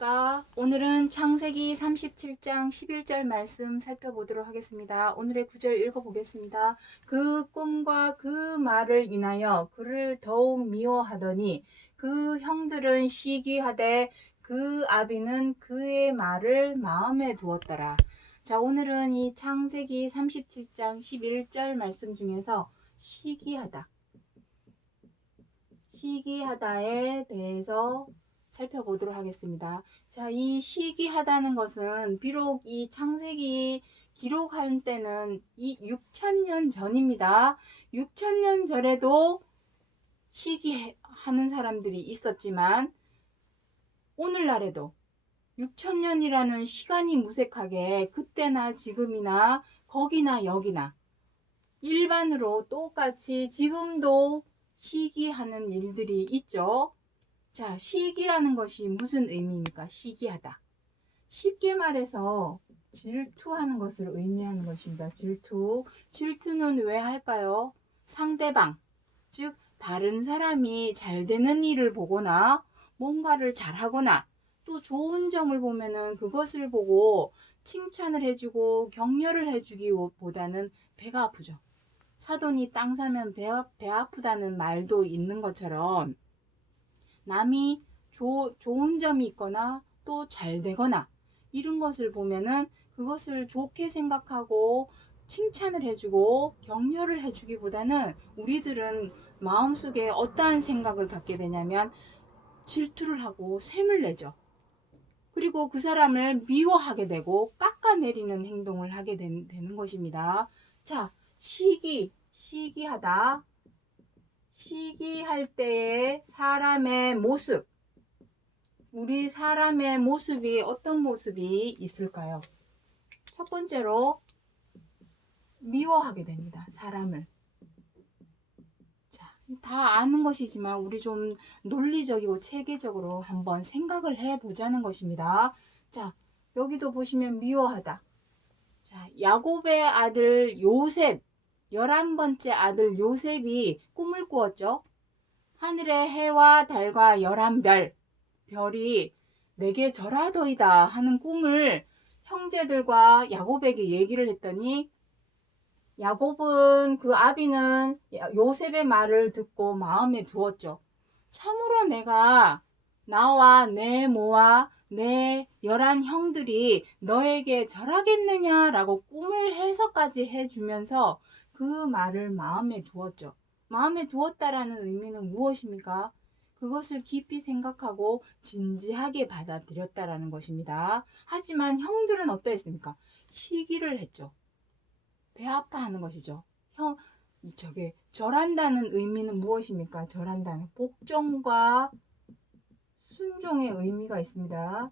안녕하십니까. 오늘은 창세기 37장 11절 말씀 살펴보도록 하겠습니다. 오늘의 구절 읽어보겠습니다. 그 꿈과 그 말을 인하여 그를 더욱 미워하더니 그 형들은 시기하되 그 아비는 그의 말을 마음에 두었더라. 자, 오늘은 이 창세기 37장 11절 말씀 중에서 시기하다에 대해서 살펴보도록 하겠습니다. 자, 이 시기하다는 것은 비록 이 창세기 기록할 때는 이 6천년 전입니다. 6천년 전에도 시기하는 사람들이 있었지만 오늘날에도 6천년이라는 시간이 무색하게 그때나 지금이나 거기나 여기나 일반으로 똑같이 지금도 시기하는 일들이 있죠. 자, 시기라는 것이 무슨 의미입니까? 시기하다. 쉽게 말해서 질투하는 것을 의미하는 것입니다. 질투는 왜 할까요? 상대방, 즉 다른 사람이 잘 되는 일을 보거나 뭔가를 잘하거나 또 좋은 점을 보면은 그것을 보고 칭찬을 해주고 격려를 해주기보다는 배가 아프죠. 사돈이 땅 사면 배 아프다는 말도 있는 것처럼 남이 좋은 점이 있거나 또 잘 되거나 이런 것을 보면은 그것을 좋게 생각하고 칭찬을 해주고 격려를 해주기보다는 우리들은 마음속에 어떠한 생각을 갖게 되냐면 질투를 하고 샘을 내죠. 그리고 그 사람을 미워하게 되고 깎아내리는 행동을 하게 되는 것입니다. 자, 시기하다. 시기할 때의 사람의 모습, 우리 사람의 모습이 어떤 모습이 있을까요? 첫 번째로 미워하게 됩니다. 사람을. 자, 다 아는 것이지만 우리 좀 논리적이고 체계적으로 한번 생각을 해보자는 것입니다. 자, 여기도 보시면 미워하다. 자, 야곱의 아들 요셉, 11번째 아들 요셉이 꿈을 꾸었죠. 하늘의 해와 달과 11별, 별이 내게 절하더이다 하는 꿈을 형제들과 야곱에게 얘기를 했더니 야곱은 그 아비는 요셉의 말을 듣고 마음에 두었죠. 참으로 내가 나와 내 모와 내 11형들이 너에게 절하겠느냐라고 꿈을 해석까지 해주면서 그 말을 마음에 두었죠. 마음에 두었다라는 의미는 무엇입니까? 그것을 깊이 생각하고 진지하게 받아들였다라는 것입니다. 하지만 형들은 어떠했습니까? 시기를 했죠. 배 아파하는 것이죠. 저게 절한다는 의미는 무엇입니까? 절한다는 복종과 순종의 의미가 있습니다.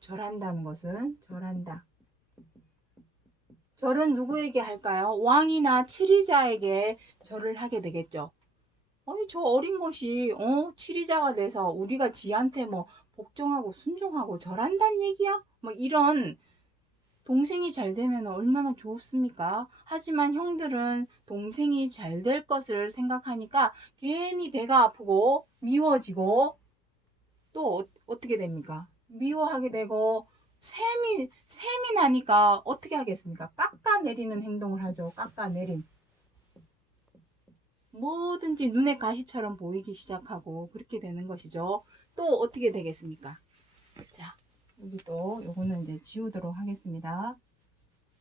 절한다는 것은 절한다. 절은 누구에게 할까요? 왕이나 치리자에게 절을 하게 되겠죠. 저 어린 것이 치리자가 돼서 우리가 지한테 뭐 복종하고 순종하고 절한다는 얘기야? 뭐 이런 동생이 잘 되면 얼마나 좋습니까? 하지만 형들은 동생이 잘 될 것을 생각하니까 괜히 배가 아프고 미워지고 또 어떻게 됩니까? 미워하게 되고 샘이 나니까 어떻게 하겠습니까? 깎아내리는 행동을 하죠. 깎아내림. 뭐든지 눈에 가시처럼 보이기 시작하고 그렇게 되는 것이죠. 또 어떻게 되겠습니까? 자, 여기 또 요거는 이제 지우도록 하겠습니다.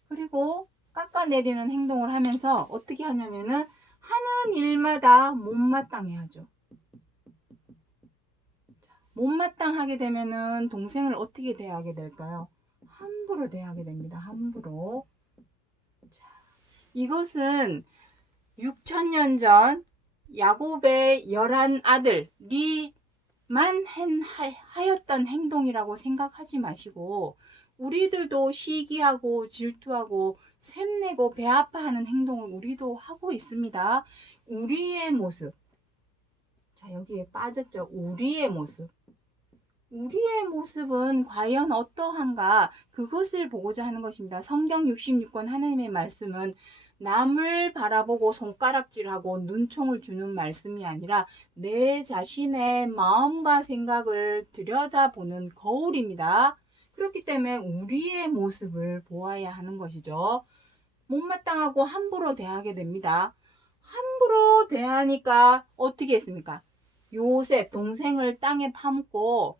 그리고 깎아내리는 행동을 하면서 어떻게 하냐면은 하는 일마다 못마땅해 하죠. 못마땅하게 되면은 동생을 어떻게 대하게 될까요? 함부로 대하게 됩니다. 함부로. 자, 이것은 6천년 전 야곱의 11아들이 하였던 행동이라고 생각하지 마시고 우리들도 시기하고 질투하고 샘내고 배 아파하는 행동을 우리도 하고 있습니다. 우리의 모습. 자, 여기에 빠졌죠. 우리의 모습. 우리의 모습은 과연 어떠한가 그것을 보고자 하는 것입니다. 성경 66권 하나님의 말씀은 남을 바라보고 손가락질하고 눈총을 주는 말씀이 아니라 내 자신의 마음과 생각을 들여다보는 거울입니다. 그렇기 때문에 우리의 모습을 보아야 하는 것이죠. 못마땅하고 함부로 대하게 됩니다. 함부로 대하니까 어떻게 했습니까? 요셉 동생을 땅에 파묻고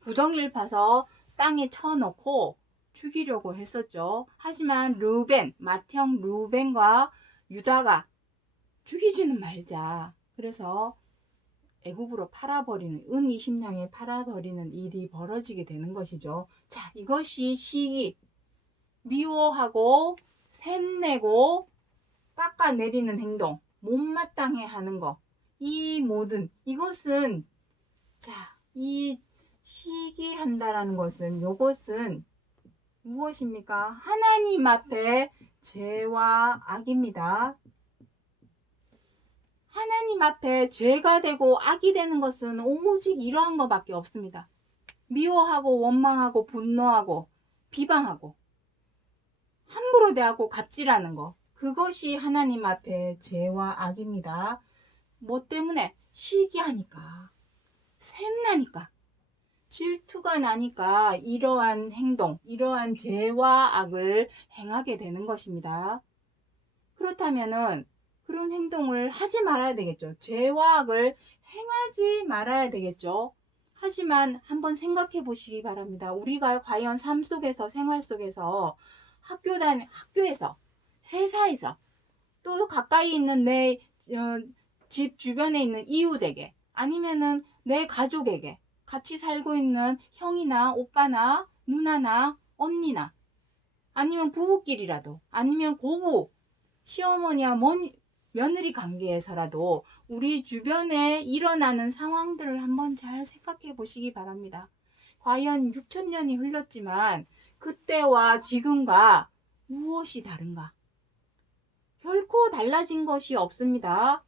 구덩이를 파서 땅에 쳐넣고 죽이려고 했었죠. 하지만 맏형 르우벤과 유다가 죽이지는 말자. 그래서 애굽으로 팔아버리는, 은 20냥에 팔아버리는 일이 벌어지게 되는 것이죠. 자, 이것이 시기, 미워하고 샘내고 깎아내리는 행동, 못마땅해 하는 것, 이 모든 이것은, 자, 이 시기한다라는 것은, 요것은 무엇입니까? 하나님 앞에 죄와 악입니다. 하나님 앞에 죄가 되고 악이 되는 것은 오직 이러한 것밖에 없습니다. 미워하고 원망하고 분노하고 비방하고 함부로 대하고 갑질하는 것, 그것이 하나님 앞에 죄와 악입니다. 뭐 때문에? 시기하니까, 샘나니까, 질투가 나니까 이러한 행동, 이러한 죄와 악을 행하게 되는 것입니다. 그렇다면은 그런 행동을 하지 말아야 되겠죠. 죄와 악을 행하지 말아야 되겠죠. 하지만 한번 생각해 보시기 바랍니다. 우리가 과연 삶 속에서, 생활 속에서, 학교에서, 회사에서, 또 가까이 있는 내 집 주변에 있는 이웃에게, 아니면은 내 가족에게, 같이 살고 있는 형이나 오빠나 누나나 언니나, 아니면 부부끼리라도, 아니면 고부, 시어머니와 며느리 관계에서라도 우리 주변에 일어나는 상황들을 한번 잘 생각해 보시기 바랍니다. 과연 6천년이 흘렀지만 그때와 지금과 무엇이 다른가? 결코 달라진 것이 없습니다.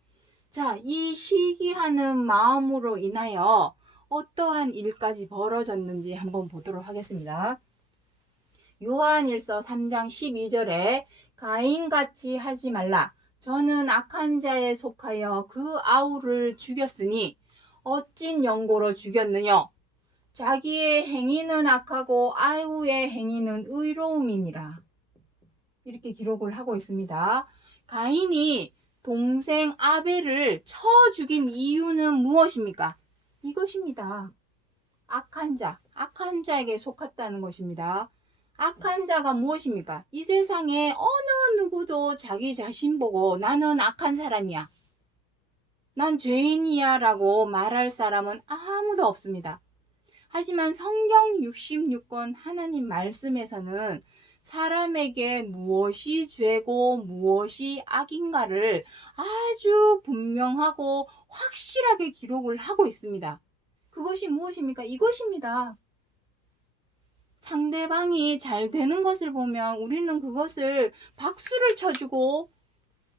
자, 이 시기하는 마음으로 인하여 어떠한 일까지 벌어졌는지 한번 보도록 하겠습니다. 요한일서 3장 12절에 가인같이 하지 말라. 저는 악한 자에 속하여 그 아우를 죽였으니 어찐 연고로 죽였느냐? 자기의 행위는 악하고 아우의 행위는 의로움이니라. 이렇게 기록을 하고 있습니다. 가인이 동생 아벨을 쳐 죽인 이유는 무엇입니까? 이것입니다. 악한 자에게 속았다는 것입니다. 악한 자가 무엇입니까? 이 세상에 어느 누구도 자기 자신 보고 나는 악한 사람이야, 난 죄인이야 라고 말할 사람은 아무도 없습니다. 하지만 성경 66권 하나님 말씀에서는 사람에게 무엇이 죄고 무엇이 악인가를 아주 분명하고 확실하게 기록을 하고 있습니다. 그것이 무엇입니까? 이것입니다. 상대방이 잘 되는 것을 보면 우리는 그것을 박수를 쳐주고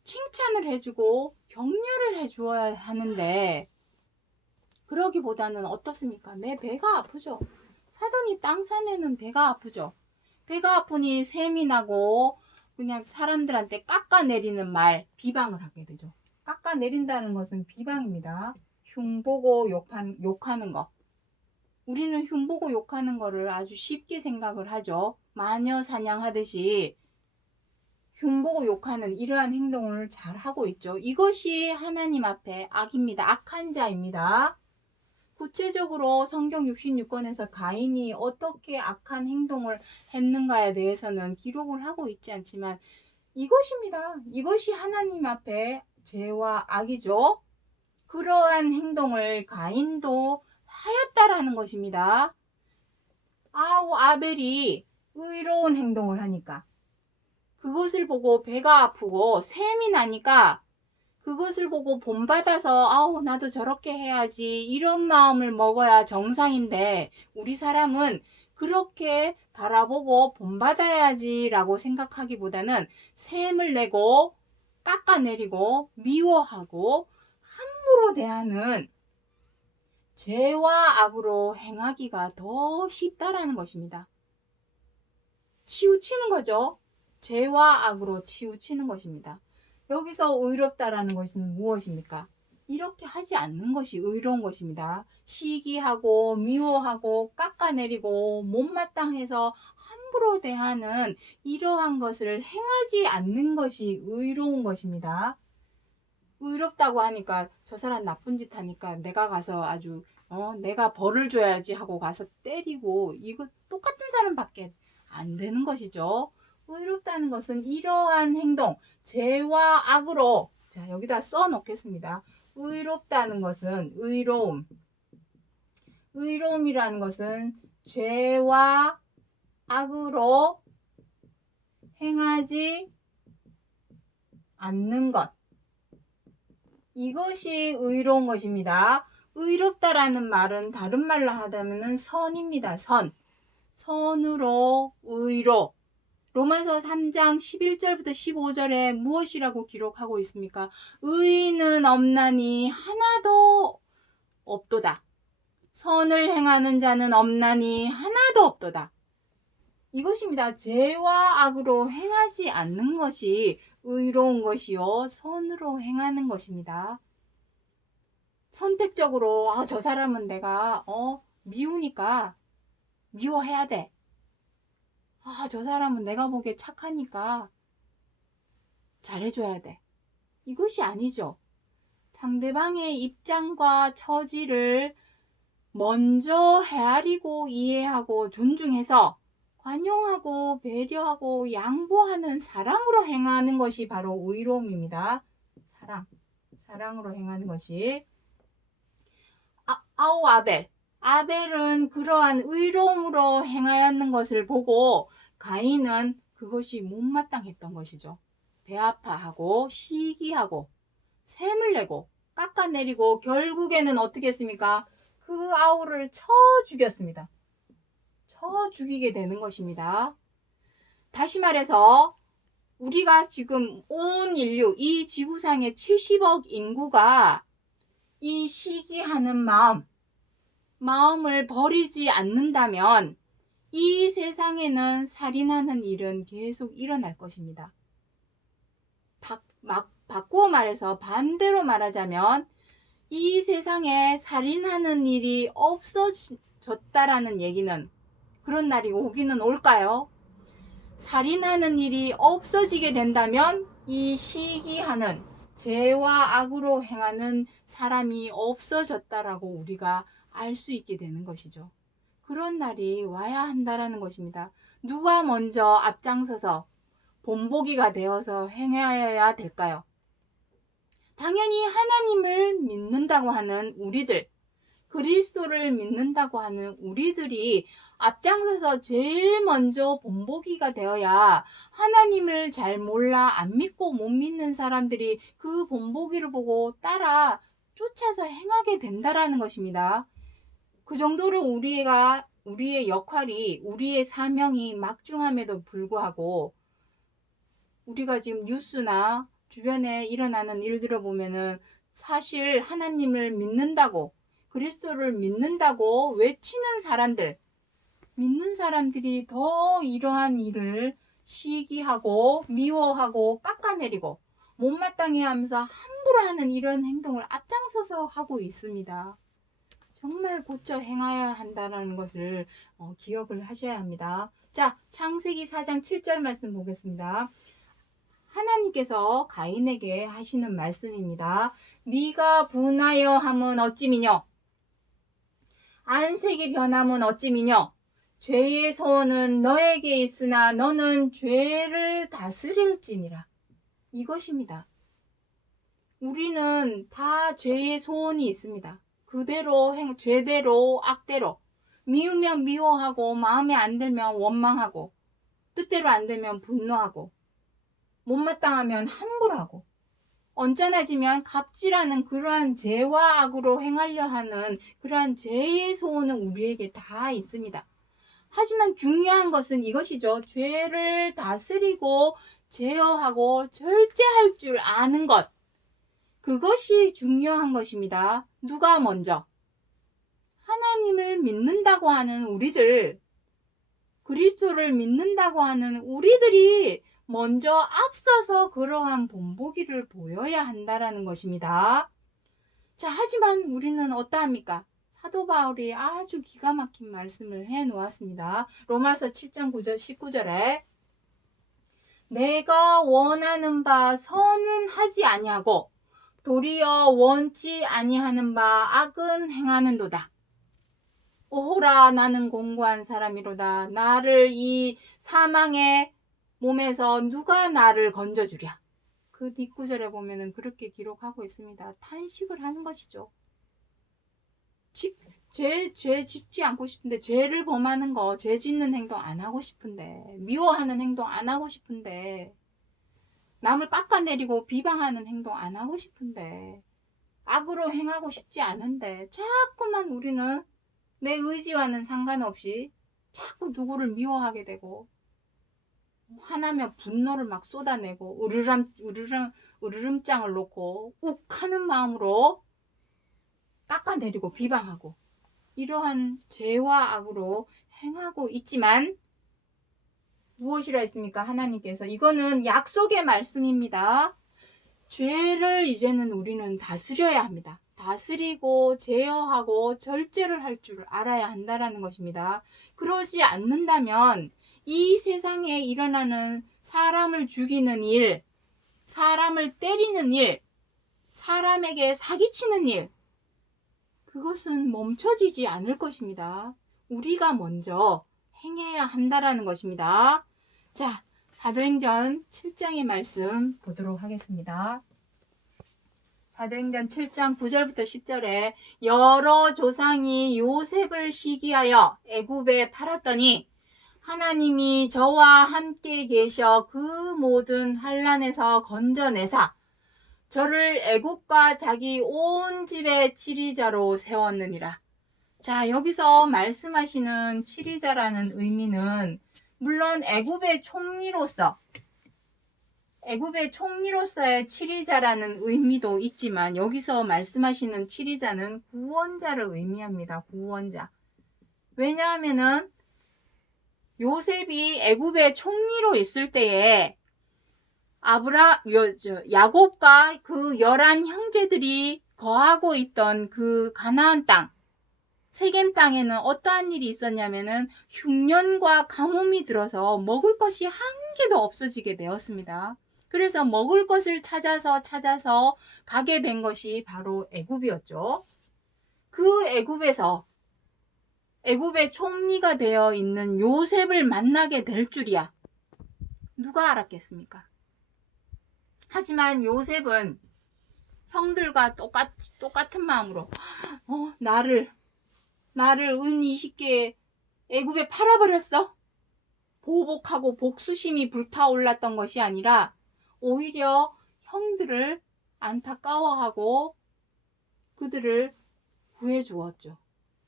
칭찬을 해주고 격려를 해주어야 하는데, 그러기보다는 어떻습니까? 내 배가 아프죠. 사돈이 땅 사면은 배가 아프죠. 배가 아프니 셈이 나고 그냥 사람들한테 깎아내리는 말, 비방을 하게 되죠. 깎아내린다는 것은 비방입니다. 흉보고 욕하는 거. 우리는 흉보고 욕하는 거를 아주 쉽게 생각을 하죠. 마녀 사냥하듯이 흉보고 욕하는 이러한 행동을 잘 하고 있죠. 이것이 하나님 앞에 악입니다. 악한 자입니다. 구체적으로 성경 66권에서 가인이 어떻게 악한 행동을 했는가에 대해서는 기록을 하고 있지 않지만 이것입니다. 이것이 하나님 앞에 죄와 악이죠. 그러한 행동을 가인도 하였다라는 것입니다. 아벨이 의로운 행동을 하니까, 그것을 보고 배가 아프고 샘이 나니까 그것을 보고 본받아서 나도 저렇게 해야지 이런 마음을 먹어야 정상인데, 우리 사람은 그렇게 바라보고 본받아야지 라고 생각하기보다는 샘을 내고 깎아내리고 미워하고 함부로 대하는 죄와 악으로 행하기가 더 쉽다라는 것입니다. 치우치는 거죠. 죄와 악으로 치우치는 것입니다. 여기서 의롭다라는 것은 무엇입니까? 이렇게 하지 않는 것이 의로운 것입니다. 시기하고 미워하고 깎아내리고 못마땅해서 함부로 대하는 이러한 것을 행하지 않는 것이 의로운 것입니다. 의롭다고 하니까 저 사람 나쁜 짓 하니까 내가 가서 아주 내가 벌을 줘야지 하고 가서 때리고 이거 똑같은 사람밖에 안 되는 것이죠. 의롭다는 것은 이러한 행동, 죄와 악으로 자 여기다 써 놓겠습니다. 의롭다는 것은 의로움이라는 것은 죄와 악으로 행하지 않는 것. 이것이 의로운 것입니다. 의롭다라는 말은 다른 말로 하자면 선입니다. 선으로 의로. 로마서 3장 11절부터 15절에 무엇이라고 기록하고 있습니까? 의인은 없나니 하나도 없도다. 선을 행하는 자는 없나니 하나도 없도다. 이것입니다. 죄와 악으로 행하지 않는 것이 의로운 것이요. 선으로 행하는 것입니다. 선택적으로 저 사람은 내가 미우니까 미워해야 돼. 저 사람은 내가 보기에 착하니까 잘해줘야 돼. 이것이 아니죠. 상대방의 입장과 처지를 먼저 헤아리고 이해하고 존중해서 관용하고 배려하고 양보하는 사랑으로 행하는 것이 바로 의로움입니다. 사랑으로 행하는 것이. 아벨은 그러한 의로움으로 행하였는 것을 보고 가인은 그것이 못마땅했던 것이죠. 배아파하고 시기하고 샘을 내고 깎아내리고 결국에는 어떻게 했습니까? 그 아우를 쳐 죽였습니다. 쳐 죽이게 되는 것입니다. 다시 말해서 우리가 지금 온 인류, 이 지구상의 70억 인구가 이 시기하는 마음을 버리지 않는다면 이 세상에는 살인하는 일은 계속 일어날 것입니다. 바꾸어 말해서 반대로 말하자면 이 세상에 살인하는 일이 없어졌다라는 얘기는 그런 날이 오기는 올까요? 살인하는 일이 없어지게 된다면 이 시기하는 죄와 악으로 행하는 사람이 없어졌다라고 우리가 알 수 있게 되는 것이죠. 그런 날이 와야 한다라는 것입니다. 누가 먼저 앞장서서 본보기가 되어서 행해야 될까요? 당연히 하나님을 믿는다고 하는 우리들, 그리스도를 믿는다고 하는 우리들이 앞장서서 제일 먼저 본보기가 되어야 하나님을 잘 몰라 안 믿고 못 믿는 사람들이 그 본보기를 보고 따라 쫓아서 행하게 된다라는 것입니다. 그 정도로 우리의 역할이, 우리의 사명이 막중함에도 불구하고 우리가 지금 뉴스나 주변에 일어나는 일들을 보면은 사실 하나님을 믿는다고 그리스도를 믿는다고 외치는 사람들, 믿는 사람들이 더 이러한 일을 시기하고 미워하고 깎아내리고 못마땅해 하면서 함부로 하는 이런 행동을 앞장서서 하고 있습니다. 정말 고쳐 행해야 한다는 것을 기억을 하셔야 합니다. 자, 창세기 4장 7절 말씀 보겠습니다. 하나님께서 가인에게 하시는 말씀입니다. 네가 분하여 함은 어찌 미뇨? 안색이 변함은 어찌 미뇨? 죄의 소원은 너에게 있으나 너는 죄를 다스릴지니라. 이것입니다. 우리는 다 죄의 소원이 있습니다. 그대로 죄대로 악대로 미우면 미워하고 마음에 안 들면 원망하고 뜻대로 안 되면 분노하고 못마땅하면 함부로 하고 언짢아지면 갑질하는 그러한 죄와 악으로 행하려 하는 그러한 죄의 소원은 우리에게 다 있습니다. 하지만 중요한 것은 이것이죠. 죄를 다스리고 제어하고 절제할 줄 아는 것. 그것이 중요한 것입니다. 누가 먼저? 하나님을 믿는다고 하는 우리들, 그리스도를 믿는다고 하는 우리들이 먼저 앞서서 그러한 본보기를 보여야 한다라는 것입니다. 자, 하지만 우리는 어떠합니까? 사도 바울이 아주 기가 막힌 말씀을 해 놓았습니다. 로마서 7장 9절 19절에 내가 원하는 바 선은 하지 아니하고 도리어 원치 아니하는 바 악은 행하는도다. 오호라 나는 공고한 사람이로다. 나를 이 사망의 몸에서 누가 나를 건져주랴. 그 뒷구절에 보면은 그렇게 기록하고 있습니다. 탄식을 하는 것이죠. 죄 짓지 않고 싶은데, 죄를 범하는 거, 죄 짓는 행동 안 하고 싶은데, 미워하는 행동 안 하고 싶은데, 남을 깎아내리고 비방하는 행동 안 하고 싶은데, 악으로 행하고 싶지 않은데, 자꾸만 우리는 내 의지와는 상관없이 자꾸 누구를 미워하게 되고, 화나면 분노를 막 쏟아내고, 으르름장을 놓고, 욱 하는 마음으로 깎아내리고 비방하고, 이러한 죄와 악으로 행하고 있지만 무엇이라 했습니까? 하나님께서 이거는 약속의 말씀입니다. 죄를 이제는 우리는 다스려야 합니다. 다스리고 제어하고 절제를 할 줄 알아야 한다는 것입니다. 그러지 않는다면 이 세상에 일어나는 사람을 죽이는 일, 사람을 때리는 일, 사람에게 사기치는 일, 그것은 멈춰지지 않을 것입니다. 우리가 먼저 행해야 한다라는 것입니다. 자, 사도행전 7장의 말씀 보도록 하겠습니다. 사도행전 7장 9절부터 10절에 여러 조상이 요셉을 시기하여 애굽에 팔았더니 하나님이 저와 함께 계셔 그 모든 환난에서 건져내사 저를 애굽과 자기 온 집의 치리자로 세웠느니라. 자, 여기서 말씀하시는 치리자라는 의미는 물론 애굽의 총리로서의 치리자라는 의미도 있지만 여기서 말씀하시는 치리자는 구원자를 의미합니다. 구원자. 왜냐하면은 요셉이 애굽의 총리로 있을 때에 야곱과 그 11 형제들이 거하고 있던 그 가나안 땅, 세겜 땅에는 어떠한 일이 있었냐면은 흉년과 가뭄이 들어서 먹을 것이 한 개도 없어지게 되었습니다. 그래서 먹을 것을 찾아서 가게 된 것이 바로 애굽이었죠. 그 애굽의 총리가 되어 있는 요셉을 만나게 될 줄이야 누가 알았겠습니까? 하지만 요셉은 형들과 똑같은 마음으로 나를 은 20개에 애굽에 팔아버렸어? 보복하고 복수심이 불타올랐던 것이 아니라 오히려 형들을 안타까워하고 그들을 구해주었죠.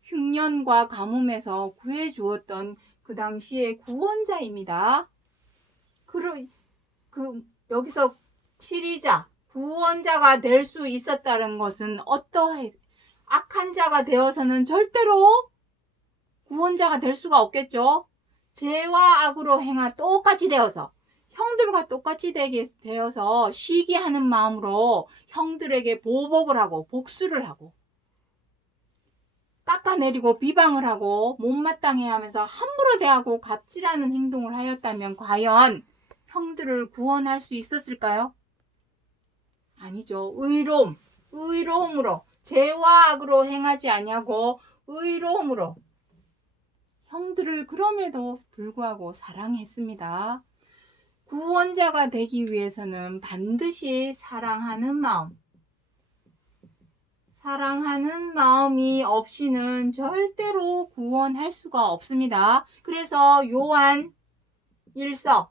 흉년과 가뭄에서 구해주었던 그 당시의 구원자입니다. 여기서 치리자, 구원자가 될 수 있었다는 것은 악한 자가 되어서는 절대로 구원자가 될 수가 없겠죠. 죄와 악으로 똑같이 되어서 형들과 똑같이 되어서 시기하는 마음으로 형들에게 보복을 하고 복수를 하고 깎아내리고 비방을 하고 못마땅해 하면서 함부로 대하고 갑질하는 행동을 하였다면 과연 형들을 구원할 수 있었을까요? 아니죠. 의로움으로 죄와 악으로 행하지 아니하고 의로움으로 형들을 그럼에도 불구하고 사랑했습니다. 구원자가 되기 위해서는 반드시 사랑하는 마음이 없이는 절대로 구원할 수가 없습니다. 그래서 요한 1서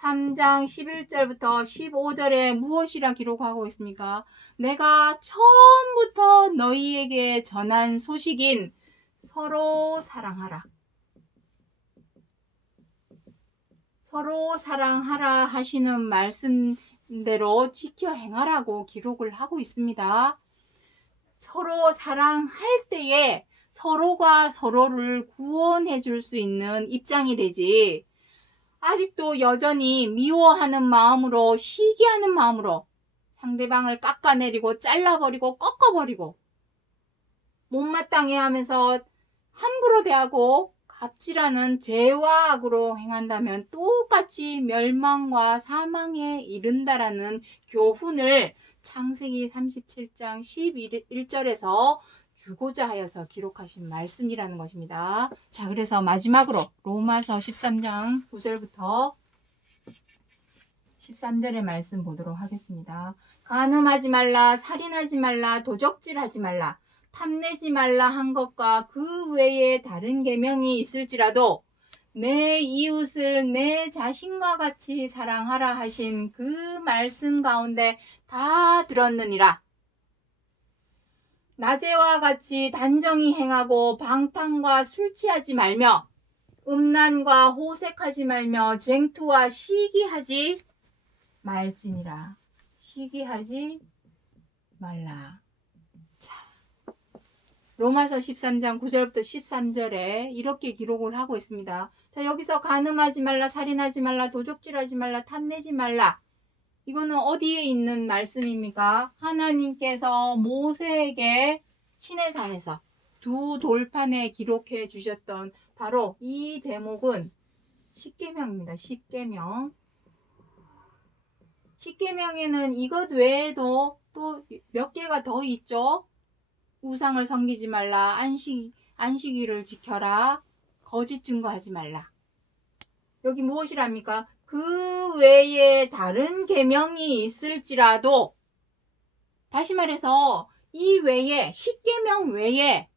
3장 11절부터 15절에 무엇이라 기록하고 있습니까? 내가 처음부터 너희에게 전한 소식인 서로 사랑하라. 서로 사랑하라 하시는 말씀대로 지켜 행하라고 기록을 하고 있습니다. 서로 사랑할 때에 서로가 서로를 구원해 줄 수 있는 입장이 되지 아직도 여전히 미워하는 마음으로, 시기하는 마음으로 상대방을 깎아내리고 잘라버리고 꺾어버리고 못마땅해 하면서 함부로 대하고 갑질하는 죄와 악으로 행한다면 똑같이 멸망과 사망에 이른다라는 교훈을 창세기 37장 11절에서 주고자 하여서 기록하신 말씀이라는 것입니다. 자, 그래서 마지막으로 로마서 13장 9절부터 13절의 말씀 보도록 하겠습니다. 간음하지 말라, 살인하지 말라, 도적질하지 말라, 탐내지 말라 한 것과 그 외에 다른 계명이 있을지라도 내 이웃을 내 자신과 같이 사랑하라 하신 그 말씀 가운데 다 들었느니라. 낮에와 같이 단정히 행하고 방탕과 술 취하지 말며 음란과 호색하지 말며 쟁투와 시기하지 말지니라. 시기하지 말라. 자, 로마서 13장 9절부터 13절에 이렇게 기록을 하고 있습니다. 자, 여기서 간음하지 말라, 살인하지 말라, 도적질하지 말라, 탐내지 말라. 이거는 어디에 있는 말씀입니까? 하나님께서 모세에게 시내산에서 두 돌판에 기록해 주셨던 바로 이 대목은 십계명입니다. 십계명. 십계명에는 이것 외에도 또 몇 개가 더 있죠. 우상을 섬기지 말라, 안식일을 지켜라, 거짓 증거하지 말라. 여기 무엇이랍니까? 그 외에 다른 계명이 있을지라도, 다시 말해서 이 외에, 십계명 외에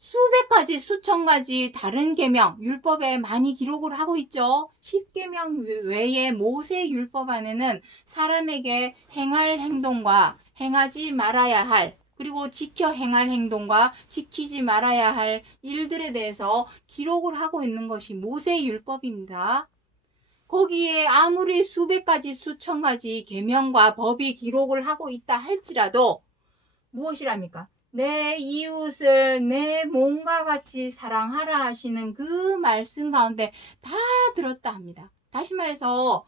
수백 가지, 수천 가지 다른 계명, 율법에 많이 기록을 하고 있죠. 십계명 외에 모세 율법 안에는 사람에게 행할 행동과 행하지 말아야 할, 그리고 지켜 행할 행동과 지키지 말아야 할 일들에 대해서 기록을 하고 있는 것이 모세 율법입니다. 거기에 아무리 수백 가지, 수천 가지 계명과 법이 기록을 하고 있다 할지라도 무엇이랍니까? 내 이웃을 내 몸과 같이 사랑하라 하시는 그 말씀 가운데 다 들었다 합니다. 다시 말해서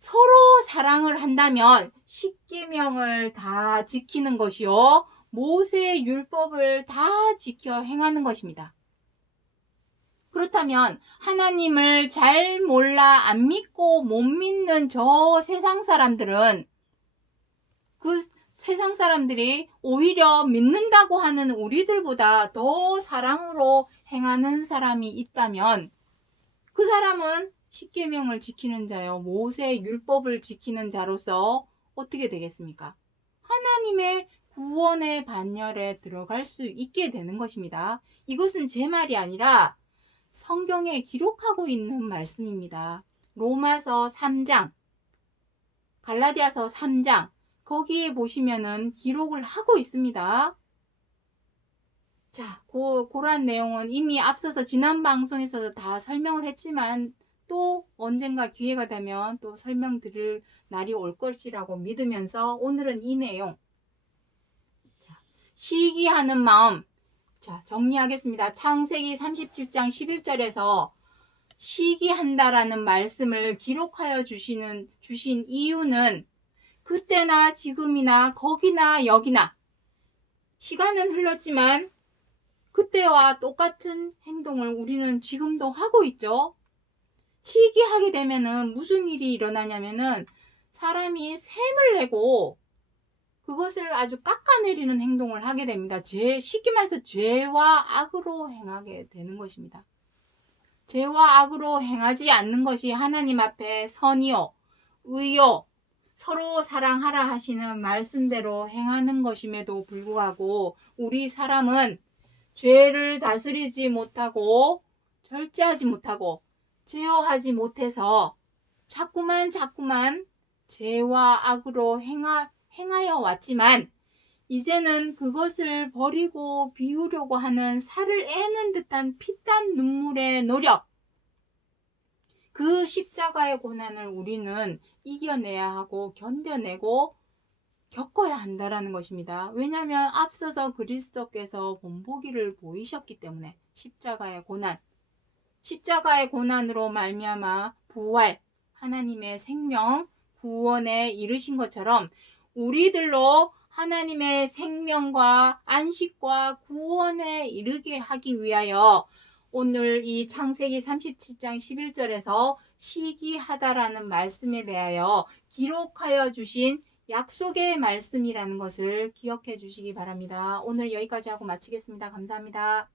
서로 사랑을 한다면 십계명을 다 지키는 것이요, 모세의 율법을 다 지켜 행하는 것입니다. 그렇다면 하나님을 잘 몰라 안 믿고 못 믿는 저 세상 사람들은, 그 세상 사람들이 오히려 믿는다고 하는 우리들보다 더 사랑으로 행하는 사람이 있다면 그 사람은 십계명을 지키는 자요, 모세의 율법을 지키는 자로서 어떻게 되겠습니까? 하나님의 구원의 반열에 들어갈 수 있게 되는 것입니다. 이것은 제 말이 아니라 성경에 기록하고 있는 말씀입니다. 로마서 3장, 갈라디아서 3장, 거기에 보시면은 기록을 하고 있습니다. 자, 그런 내용은 이미 앞서서 지난 방송에서 다 설명을 했지만 또 언젠가 기회가 되면 또 설명드릴 날이 올 것이라고 믿으면서 오늘은 이 내용, 자, 시기하는 마음, 자, 정리하겠습니다. 창세기 37장 11절에서 시기한다라는 말씀을 기록하여 주신 이유는 그때나 지금이나 거기나 여기나 시간은 흘렀지만 그때와 똑같은 행동을 우리는 지금도 하고 있죠. 시기하게 되면은 무슨 일이 일어나냐면은 사람이 셈을 내고 그것을 아주 깎아내리는 행동을 하게 됩니다. 쉽게 말해서 죄와 악으로 행하게 되는 것입니다. 죄와 악으로 행하지 않는 것이 하나님 앞에 선이요, 의요, 서로 사랑하라 하시는 말씀대로 행하는 것임에도 불구하고 우리 사람은 죄를 다스리지 못하고 절제하지 못하고 제어하지 못해서 자꾸만 죄와 악으로 행하여 왔지만 이제는 그것을 버리고 비우려고 하는 살을 애는 듯한 피땀 눈물의 노력, 그 십자가의 고난을 우리는 이겨내야 하고 견뎌내고 겪어야 한다라는 것입니다. 왜냐하면 앞서서 그리스도께서 본보기를 보이셨기 때문에 십자가의 고난, 십자가의 고난으로 말미암아 부활, 하나님의 생명, 구원에 이르신 것처럼 우리들로 하나님의 생명과 안식과 구원에 이르게 하기 위하여 오늘 이 창세기 37장 11절에서 시기하다라는 말씀에 대하여 기록하여 주신 약속의 말씀이라는 것을 기억해 주시기 바랍니다. 오늘 여기까지 하고 마치겠습니다. 감사합니다.